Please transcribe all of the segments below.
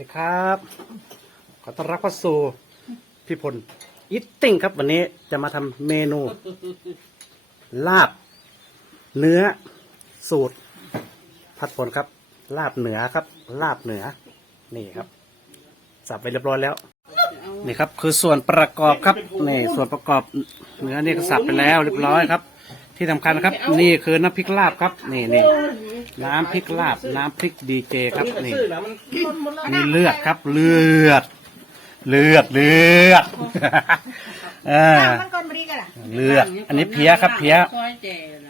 ดีครับ ขอต้อนรับเข้าสู่พี่พลอิตติ้งครับ วันนี้จะมาทำเมนู ลาบ เนื้อ สูตร พัดผลครับ ลาบเหนือครับ ลาบเหนือ นี่ครับ สับไปเรียบร้อยแล้ว นี่ครับ คือส่วนประกอบครับนี่ส่วนประกอบเนื้อนี่ก็สับไปแล้วเรียบร้อยครับ ที่สำคัญนะครับ นี่คือน้ำพริกลาบครับ นี่นี่น้ำพริกลาบ น้ำพริกดีเจครับนี่นี่เลือดครับ เลือด เลือดเลือดเออมันก่อนบรีกันล่ะเลือด อันนี้เพี้ยครับ เพี้ย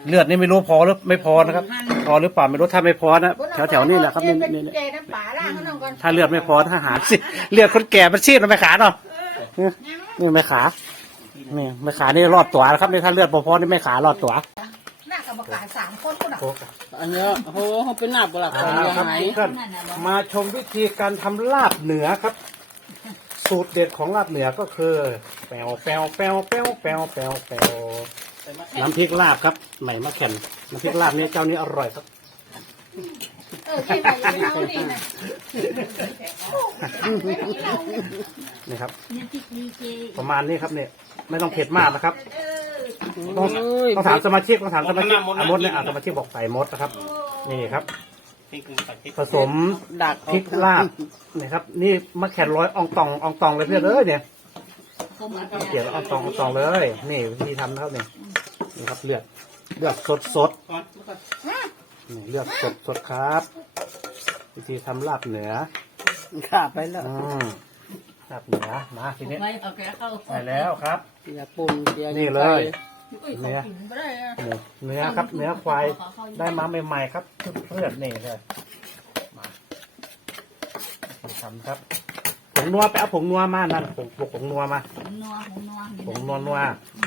เลือดนี่ไม่รู้พอหรือไม่พอนะครับ พอหรือเปล่าไม่รู้ถ้าไม่พอนะแถวแถวๆนี่แหละครับนี่นี่นี่เจน้ำป่าล่างเขาน้องก่อนถ้าเลือดไม่พอทหารสิเลือดคนแก่มันชีพมันไม่ขาเนาะนี่ไม่ขา นี่ไม่ขานี่รอดตัวนะครับนี่ถ้าเลือดพอๆนี่ไม่ขารอดตัวหน้ากรรมการสามคนคนอะอันเนี้ยโอ้โหเขาเป็นหน้าปลักอ่าของครับไหนทุกท่านมาชมวิธีการทำลาบเหนือครับ สูตรเด็ดของลาบเหนือก็คือแปวแปวแปวแปวแปวแปวแปวน้ำพริกลาบครับใหม่มะแข่นน้ำพริกลาบนี้เจ้านี้อร่อยครับเออที่ไหนเอานี่นะนี่ครับประมาณนี้ครับเนี่ยไม่ต้องเผ็ดมากนะครับต้องต้องถามสมาชิกต้องถามสมาชิกอะมดเนี่ยอะสมาชิกบอกใส่มดนะครับ นี่ครับ ผสมดักพริกลาบนี่ครับ นี่มะแขนร้อยอองตองอองตองเลยเพื่อนเอ้ยเนี่ยเกี่ยวกับอองตองอองตองเลย นี่วิธีทำนะครับเนี่ยนี่ครับเลือดเลือดสดสดๆ นี่เลือดสดสดครับ วิธีทำลาบเหนือขาไปแล้วอืมลาบเหนือมาทีนี้ไม่เอาแกเข้าใส่แล้วครับอย่าปุ่นอย่านี่เลย อุ้ยเขากินไม่ได้อะนี่เนื้อครับ เนื้อควายได้มาใหม่ๆครับเพื่อนๆนี่เลยมาทำครับผงนัวไปเอาผงนัวมานั่นผงผงนัวมานัวหงนัวผงนัวนัว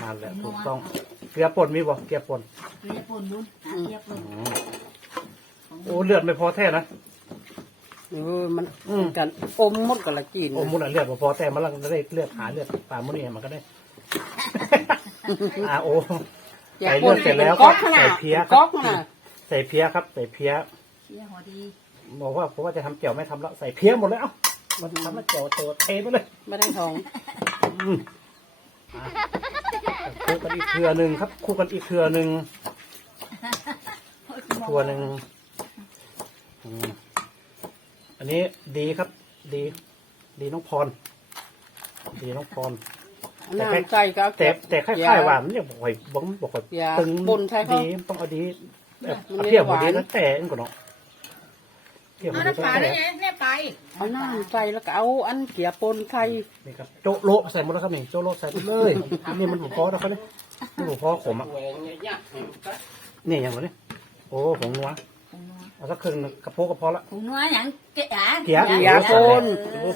มาเลยถูกต้องเกลือป่นมีบ่เกลือป่นเรียบปุ่นบุญเรียบปุ่นอืม โอ้เลือดไม่พอแท้นะ เออมันอืม กันอมหมดกับละจีนโอ้มุนอะเลือดไม่พอแต่มันลังได้เลือดหาเลือดปลามุนี่มันก็ได้ อ่าโอ้ใส่เลือดเสร็จแล้วก็ก๊อกขนาใส่ดเพี้ยครับ ก๊อกขนาดใส่เพี้ยครับ ใส่เพี้ยเชี่ยหัวดีบอกว่าผมว่าจะทำเจียวไม่ทำแล้วใส่เพี้ยหมดเลยเอ้ามันทำแล้วเจียวตัวเทไปเลย ไม่ได้ทองอืมอะคู่กันอีกเครือหนึ่งครับคู่กันอีกเครือหนึ่งตัวหนึ่ง อืมอันนี้ดีครับ ดี ดีน้องพร ดีน้องพรน้ำใจก็แต่แต่คล้ายๆว่ามันเนี่ยบ่อยบ่งบ่อยอย่าตึงบ่นใช่เขาดีต้องเอาดีแบบมันเอาไม่เทียบหหัววานดีแล้วแต่อันก่อนเนาะเทียบหัเอาวดีน้ำแล้วป่าแต่ได้ไงเนี่ยไปเอาน้ำใจแล้วก็เอาอันเกียปนไทยนี่ครับโจโลใส่หมดแล้วครับนี่โจโลใส่หมดเลยนี่มันบุพอนะครับเนี่ยมันบุพอขมอะนี่อย่างไรเนี่ยโอ้ผงนัว เอาสักครึ่งหนึ่งกระโปงกระเพาะละหงนัวอย่างเก๋าเกี๊ยะเกียปน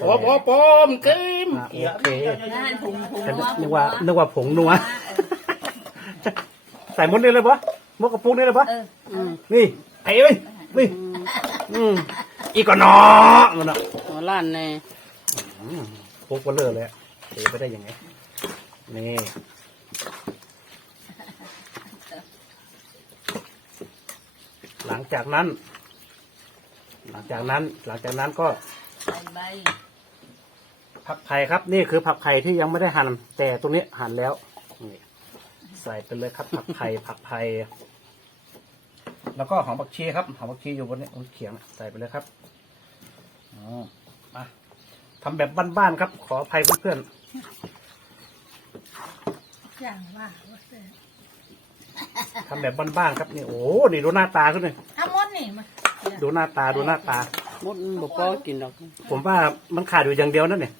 พอพอปมกิมโอเคนั่นผงผงแต่นัวนึกว่านึกว่าผงนัวใส่หมดนี่เลยปะหมดกระปุกนี่เลยปะเอออืมนี่ไอ้เลยนี่อืมอีกก่อนเนาะมันเนาะเอาล้านแน่อืมพกเบลเลอร์เลยอะเทไปได้ยังไง นี่หลังจากนั้นห ลังจากนั้นหลังจากนั้นก็ใส่ใบผักไผ่ครับ นี่คือผักไผ่ที่ยังไม่ได้หั่นแต่ตรงนี้หั่นแล้วนี่ใส่ไปเลยครับ ผักไผ่ผักไผ่แล้วก็หอมผักชีครับหอมผักชีอยู่บนนี้บนเขียงใส่ไปเลยครับอ๋อมาทำแบบบ้านๆครับ ขออภัยเพื่อนอย่างว่าๆทำแบบบ้านๆครับนี่โอ้นี่ดูหน้าตาขึ้นเลยเอามดนี่มา ดูหน้าตาดูหน้าตาหมดมันบอกก็กินดอกผมว่ามันขาดอยู่อย่างเดียวนั่นเนี่ย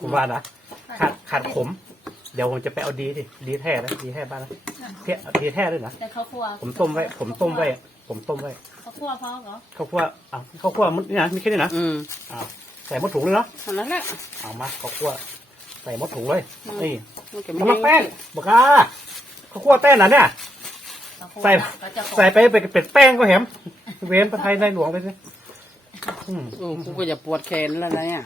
ผมว่านะขาดขาดขม เดี๋ยวผมจะไปเอาดีดิดีแท้นะดีแท้บ้านนะเทียดีแท้ด้วยนะแต่เขาคั่วผมต้มไว้ ผมต้มไว้ ผมต้มไว้เขาคั่วพอเหรอข้าวคั่วอ้าวข้าวคั่วมันนี่นะมีแค่นี้นะอืมอ้าวใส่หมดถุงเลยเนาะอันนั้นแหละเอามาข้าวคั่วใส่หมดถุงเลยนี่มันจะน้ำมันแป้งบอกอ่าข้าวคั่วแป้งน่ะเนี่ย ใส่ ใส่ไปเป็นเป็นแป้งก็แหมเว้นประไทยในหลวงไปสิอืมโอ้กูก็จะปวดแขนแล้วนะเนี่ย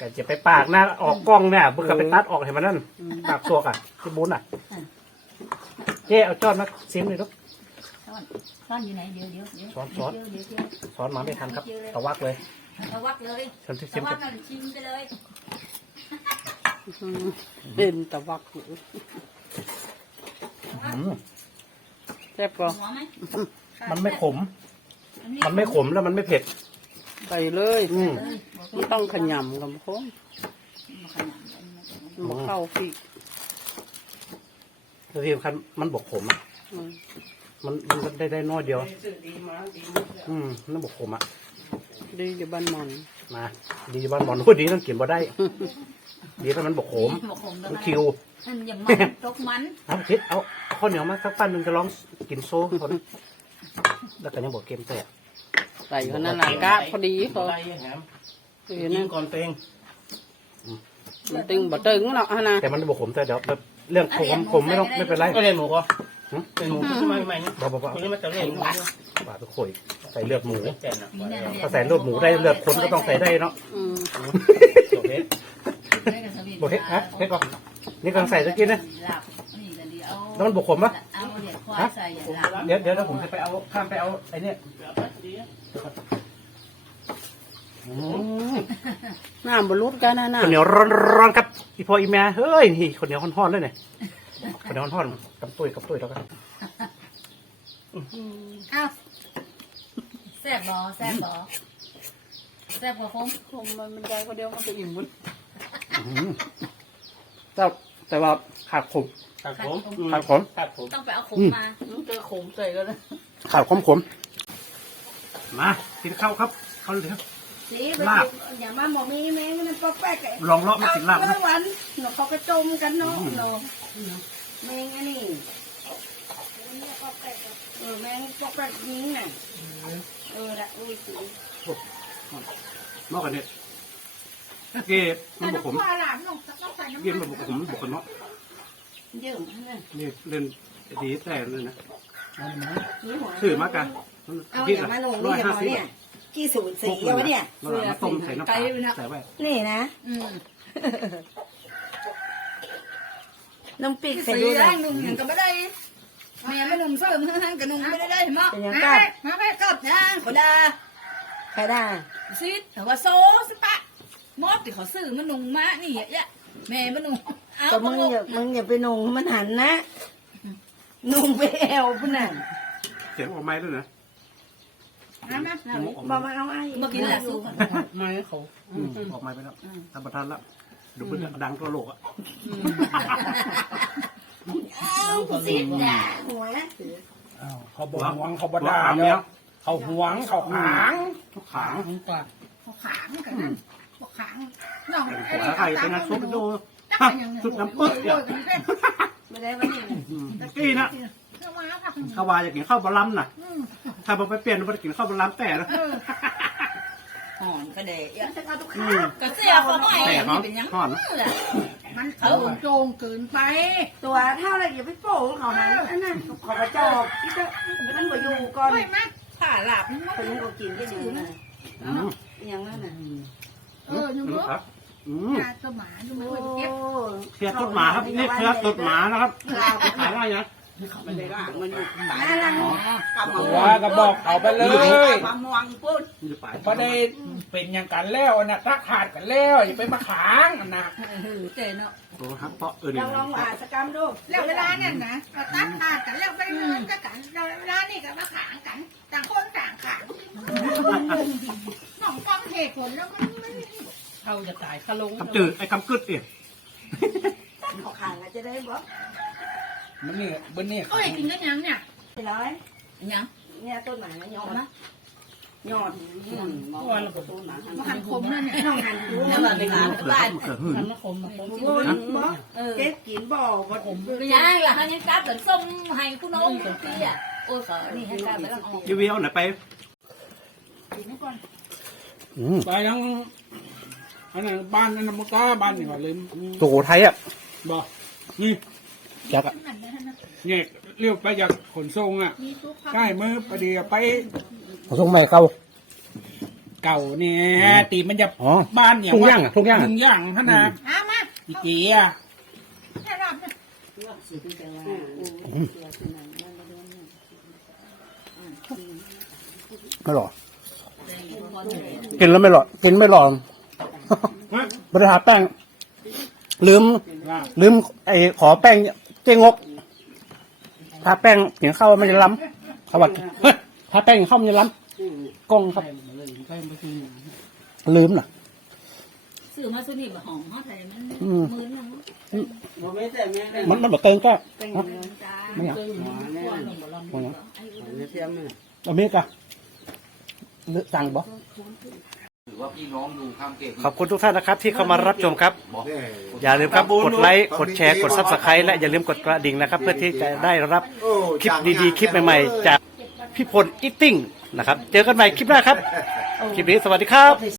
ก็จะไปปากหน้าออกกล้องเนี่ยเบื่อไปตัดออกเห็นมันนั่นอืมปากซวกอะที่บุญอะเจ๊เอาจอดมาซิมเลยลูก ซ่อนซ่อนอยู่ไหนเดี๋ยวเดี๋ยวเดี๋ยวช้อนช้อน เดี๋ยวเดี๋ยวเดี๋ยวช้อนมาไม่ทันครับตะวักเลยตะวักเลยชิมชิตะมวักักนนั่นชิมไปเลยอืมเห็นตะวักอยู่อืม แซ่บก็หัวไหมมันไม่ขม มันไม่ขมแล้วมันไม่เผ็ด ใส่เลย อืม มันต้องขยำกับพงมันเข้าพี่แล้วที่สำคัญมันบอกขมอะ อืมมันมันได้ได้น้อยเดียว อืมนั่นบอกขมอะ ดีอยู่บ้านมันมา ดีบ้านหมอนพูดดีต้องกินบ่ได้ดี เพราะมันบอกขมบอกขมมันคิวมันอย่ามันตกมันเอาคิดเอาข้าวเหนียวมาสักปั้นหนึ่งจะลองกินโซ่คนแล้วก็ยังบอกเกมแต่ใส่ขนาดหลังกะพอดีเขาไรแหมเออกินั่นนก่อนเตงมันตึงบ่ตึงเนาะฮะนะแต่มันบอกขมแต่เดี๋ยวแบบเรื่องขมผมไม่ต้องไม่เป็นไรก็เล่นหมูก็หึเป็นหมูใช่ไหมไม่บอกบอกว่าคุณนี่มันจะเล่นหมูปาดไปข่อยใส่เลือดหมูเจ็ดอะนี่เนี่ยถ้าใส่เลือดหมูได้เลือดคนก็ต้องใส่ได้เนาะอืมจ บเฮ็ดบอกเฮ็ดฮะเฮ็ดก่อนนี่กำลังใส่ตะกี้นะหลับนี่ก็ดีเอาแล้วมันบอกขมปะเอาเด็ดควายใส่หลับเดี๋ยวเดี๋ยวเดี๋ยวผมจะไปเอาข้ามไปเอาไอ้เนี่ยอืมน้ำบรรุดกันนะน่ะข้าวเหนียวร้อนๆครับอีพออีแม่เฮ้ยนี่ข้าวเหนียวห่อนๆเลยเนี่ยข้าวเหนียวห่อนๆกับตุ้ยกับตุ้ยแล้วกันเอาแซ่บบ่แซ่บบ่แซ่บบ่คมคมมันมันใจก็เดียวมันก็อิ่ม หมดแต่แต่ว่าขาดขมตัดผมขาดขมตัดผมต้องไปเอาขมมามันจะขมใส่ก็ได้ขาดขมขมมากินข้าวครับข้าวเหลือนี่ไปลาบกินอย่ามาบอกมีแม่งมันปอกแป๊กไอ้ลองเลาะมากินลาบเมื่นะอวันเนาะเขาก็จมกันเนาะเนาะแมงอันนี้เออแมงปอกแป๊กยิงน่ะเออละอุ้ยสินอกกันเนี่ย เก็บมันบอกผมว่าหลานลงสักต้องใส่น้ำเก็บมันบอกผมบอกคนเนาะเยิ่มนั่นนี่เล่นดีแต่เลยนะนี่หัวถือมากันเอาอย่ามาลงนี่อย่ามาเนี่ยกี่สูตรสีเอาไว้เนี่ยแล้วมาต้มใส่น้ำปลาใส่ไว้นี่นะอืมน้ำปีกใส่สีดูแดนะงนุ่มอย่างก็ไม่ได้แม่ไม่นุ่มเสริมทั้งกับนุ่มไม่ได้ได้มั้งเป็นยังมาไงไปมาไปกลับนะขอดาใครได้ซิแต่ว่าโซสปะ มอดที่เขาซื้อมันนุ่มมานี่อะแม่มันนุ่มเอาแต่มึงอย่ามึงอย่าไปนุ่งมันหันนะนุ่งไปแอวพุ่นน่ะเสียงออกไม้ด้วยนะเอามาเอาบอกมาเอาไอ้เมื่อกี้แหละสู้กันไม่เขาออกไม้ไปแล้วทำประทานแล้วดูเพื่อนดังตัวโลกอะเอาสิจ้าหัวนะเขาบอกหวงเขาบว่าดาอามเนาเนี้ยเขาหวงเขาหางทุกขางเขาขางกัน นั่นเขาขางน้องหัวไข่เป็นน้ำซุปดูจักยังซุปน้ำปึ๊กเนี่ยไม่ได้วันนี้ตะกี้นะเข้ามาค่ะข้าววายจะกินข้าวบะลัมน่ะถ้าผมไปเปลี่ยนมันจะกินข้าวบะลัมแต่ละหอนก็เดะอืมก็เสียเขาหน่อยแต่เขาเป็นยังห่อนมันเขาโจงเกินไป ตัวเท่าไรอย่าไปโป้เขาหันอันนั้นขอกระจอกที่จะมันมาอยู่ก่อนไม่มาผ่าหลับมันคนนี้ก็กินก็ดีนะอืมอย่างนั้นน่ะ เออยังอืมรู้ครับอืมยาตัวหมาดูไม่โอ้ค่อยเก็บเคลียร์ตุดหมาครับนี่เคลียร์ตุดหมานะครับขายอะไรนะไม่ได้ล่างมันอยู่น่ารักหัวก็บอกเขาไปเลยความมองพูดมันจะไปพอได้เป็นอย่างกันแล้วนะถ้าขาดกันแล้วอย่าไปมาขางนะเออเจเนาะ โอ้ครับเพราะเออลเนี่ยองลองอ่านสกรรมดูแล้วเวลาเนี่ยนะก็ตั้งขาดกันแล้วไปเงินก็กันเวลานี่ก็มาขางกันต่างคนต่างขางน้องฟังเหตุผลแล้วมันมันเขาจะตายขาลงคำจืดไอ้คำกึดเอี่ยเขาขางจะได้บอกมันนี่บนนี่เอ้ยกินกันยังเนี่ยไปร้อยยังเนี่ยต้นหมายอดนะ ยอดเพราะว่าเราก็ต้นหมาหันมาหันคมนั่นเนี่ยน้องหันดูแล้วมาไปหาบ้านเกิดหื่นมันคมมันคมโอ้ยบ่เก็บกินบ่บ่ผมไม่ยังล่ะฮะยังกลับเหมือนส้มให้คุณน้องพี่อะโอ้ยขอนี่ให้กลับไปแล้วออกยีวีเอาไหนไปกินให้ก่อนอืมไปทั้งอันนั้นบ้านอันนั้นมันก็บ้านนี่ก็ลืมสุโขทัยอะบอกนี่จักอะนั่นนะนะเนี่ยเรียกไปจากขนส่งอะมีซุปผักใกล้มือพอดีไป ส่งใหม่เขา เก่าเนี่ยตีมันจะอ๋อบ้านเนี่ยทุ่งย่างอะทุ่งย่างอะ ทุ่งย่างท่านนะเอามาอีเจียให้รับเนี่ยก็หรอพอกินแล้วไม่หลอดกินไม่หลอดบริหารแป้ง ลืม ลืม ไอ้ขอแป้งเจ๊งก ถ้าแป้งกินข้าวมันจะล้ำเขาบอกเฮ้ย ถ้าแป้งกินข้าวมันจะล้ำกล้องครับ ลืมน่ะซื้อมาสุนี่แบบหอมเขาไทยมันอืมมือนึงมันมันแบบเติมก็จ้าไม่อยากเทียมนี่อเมริกาหรือสั่งบอกถือว่าพี่น้องดูข้ามเก่งขอบคุณทุกท่านนะครับที่เข้ามารับชมครับ อย่าลืมครับกดไลค์กดแชร์กดซับสไครต์และอย่าลืมกดกระดิ่งนะครับ เพื่อที่จะได้รับคลิปดีๆ คลิปใหม่ๆจาก พี่พลอิตติ้งนะครับ เจอกันใหม่คลิปหน้าครับ คลิปนี้สวัสดีครับ